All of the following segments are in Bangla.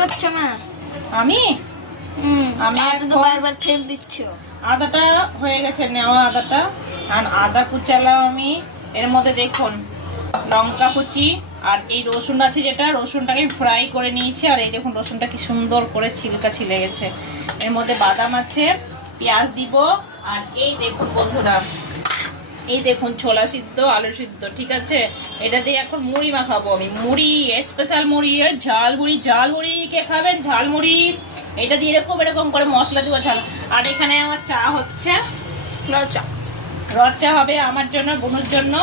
করছো মা? আমি আমি আদা তো বারবার ফেল দিচ্ছ। আদাটা হয়ে গেছে নেওয়া আদাটা। আর আদা কুচালাম আমি। এর মধ্যে দেখুন লঙ্কা কুচি আর এই রসুন আছে, যেটা রসুনটাকে ফ্রাই করে নিয়েছি। আর এই দেখুন রসুনটা কি সুন্দর করে ছিলকা ছিলে গেছে। এর মধ্যে বাদাম আছে, পেঁয়াজ দিব। আর এই দেখুন বন্ধুরা, এই দেখুন ছোলা সিদ্ধ, আলু সিদ্ধ, ঠিক আছে। এটা দিয়ে এখন মুড়ি মাখাবো আমি। মুড়ি স্পেশাল মুড়ি, ঝাল মুড়ি। ঝাল মুড়ি কে খাবেন? ঝাল মুড়ি। এটা দিয়ে এরকম এরকম করে মশলা দিব ঝাল। আর এখানে আমার চা হচ্ছে, লচা রদ চা হবে আমার জন্য, বোনের জন্য।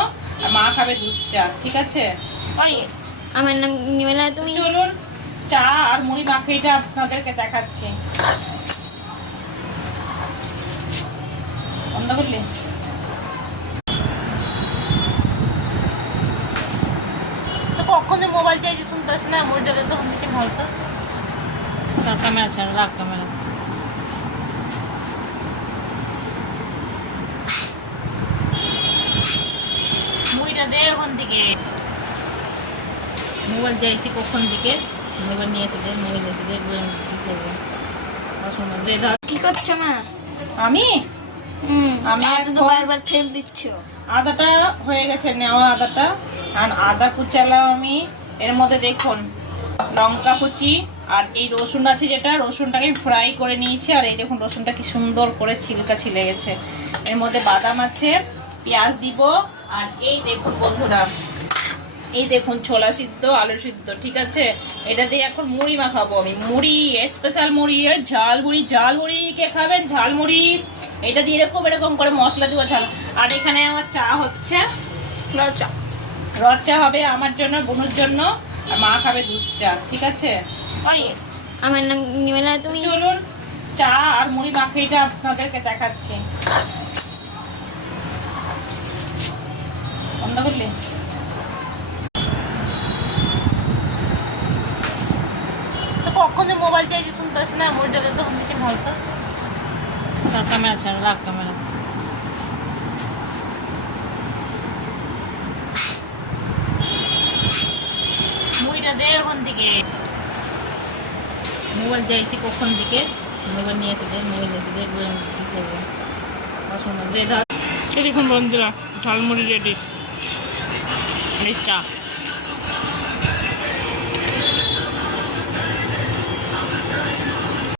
আর মা খাবে দুধ চা, ঠিক আছে। ওই আমার নাম নিবে না তুমি? চলুন চা আর মুড়ি মাখাইটা আপনাদেরকে দেখাচ্ছি। বন্ধ করলি? তো কখন মোবাইল চাইছি শুনতে আসে না, মোবাইলটা তখন থেকে ভালো। তার ক্যামেরা ছাড়া লাভ ক্যামেরা। মুড়িটা দে ওখান থেকে। মোবাইল চাইছি কখন থেকে, মোবাইল নিয়ে এসে দে, মোবাইল এসে দে, কি করবো। কি করছো মা? আমি আদা তো বারবার ফেল দিচ্ছ। আদাটা হয়ে গেছে নেওয়া আদাটা। আর আদা কুচালাম আমি। এর মধ্যে দেখুন লঙ্কা কুচি আর এই রসুন আছে, যেটা রসুনটাকে ফ্রাই করে নিয়েছি। আর এই দেখুন রসুনটা কি সুন্দর করে ছিলকা ছিলে গেছে। এর মধ্যে বাদাম আছে, পেঁয়াজ দিব। আর এই দেখুন বন্ধুরা, এই দেখুন ছোলা সিদ্ধ, আলু সিদ্ধ, ঠিক আছে। এটা দিয়ে এখন মুড়ি মাখাবো আমি। মুড়ি স্পেশাল মুড়ি, ঝাল মুড়ি। ঝাল মুড়ি কে খাবেন? ঝাল মুড়ি। এটা দিয়ে এরকম এরকম করে মশলা দিব ঝাল। আর এখানে আমার চা হচ্ছে, লচা রদ চা হবে আমার জন্য, বোনের জন্য। আর মা খাবে দুধ চা, ঠিক আছে। ওই আমার নাম নিবে না তুমি? চলুন চা আর মুড়ি মাখাইটা আপনাদেরকে দেখাচ্ছি। বন্ধ করলি? তো কখন মোবাইল চাইছি শুনতে আসে না, মোবাইলটা তখন থেকে ভালো। তার ক্যামেরা ছাড়া লাভ ক্যামেরা। মুড়িটা দে ওখান থেকে। মোবাইল চাইছি কখন থেকে, মোবাইল নিয়ে এসে দে, মোবাইল এসে দে, কি করবো। দেখুন বন্ধুরা, ঝালমুড়ি রেডি। এই চা।